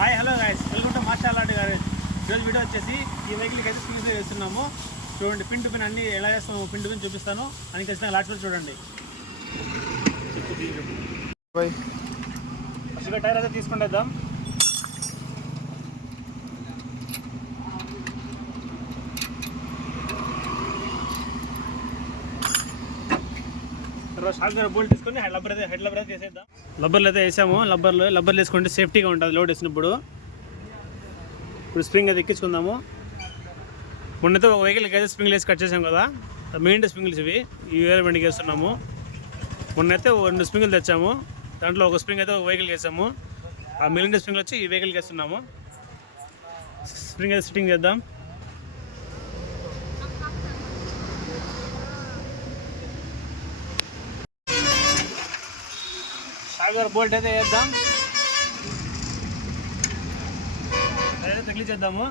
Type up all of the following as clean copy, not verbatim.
Hi hello guys, welcome to master లాంటి గారు. ఈరోజు వీడియో వచ్చేసి ఈ వెహికల్కి అయితే స్క్రీన్ చేస్తున్నాము. చూడండి, పిన్ టు పిన్ అన్ని ఎలా చేస్తాము, పిన్ టు పిన్ చూపిస్తాను. అని ఖచ్చితంగా లాస్ట్ లో చూడండి. ఫస్ట్గా టైర్ అయితే తీసుకుంటేద్దాం. తర్వాత షాక్ బోల్ట్ తీసుకొని హెడ్ లబ్బర్ అయితే వేసేద్దాం. లబ్బర్లు అయితే వేసాము. లబ్బర్లు వేసుకుంటే సేఫ్టీగా ఉంటుంది లోడ్ వేసినప్పుడు. ఇప్పుడు స్ప్రింగ్ అయితే ఎక్కించుకుందాము. మొన్నైతే ఒక వెహికల్కి అయితే స్ప్రింగ్లు వేసి కట్ చేసాం కదా, మెయిన్ స్ప్రింగ్స్ ఇవి. ఈ వేరే బండికి వేస్తున్నాము. మొన్నైతే 2 స్ప్రింగ్లు తెచ్చాము. దాంట్లో ఒక స్ప్రింగ్ అయితే ఒక వెహికల్కి వేసాము. ఆ మిగిలిన స్ప్రింగ్లు వచ్చి ఈ వెహికల్కి వేస్తున్నాము. స్ప్రింగ్ అయితే ఫిట్టింగ్ చేద్దాం. షాగర్ బోల్ట్ అయితే వేద్దాం. అయితే తగిలించేద్దాము.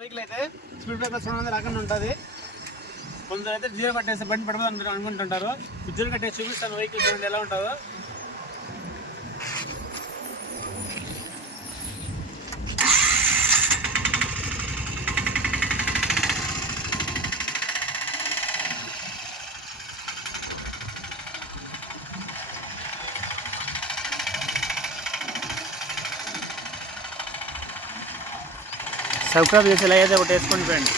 వెహికల్ అయితే స్పీడ్ బ్రేకర్స్ రాకుండా ఉంటుంది. కొందరు అయితే జీరో కట్టేస్తే బండి పడిపోతుంది అనుకుంటుంటారు. జీరో కట్టేసి చూపిస్తాను వెహికల్ చూడండి ఎలా ఉంటుందో. సబ్స్క్రైబ్ చేసి ఇలా అయితే ఒకటి వేసుకోండి ఫ్రెండ్.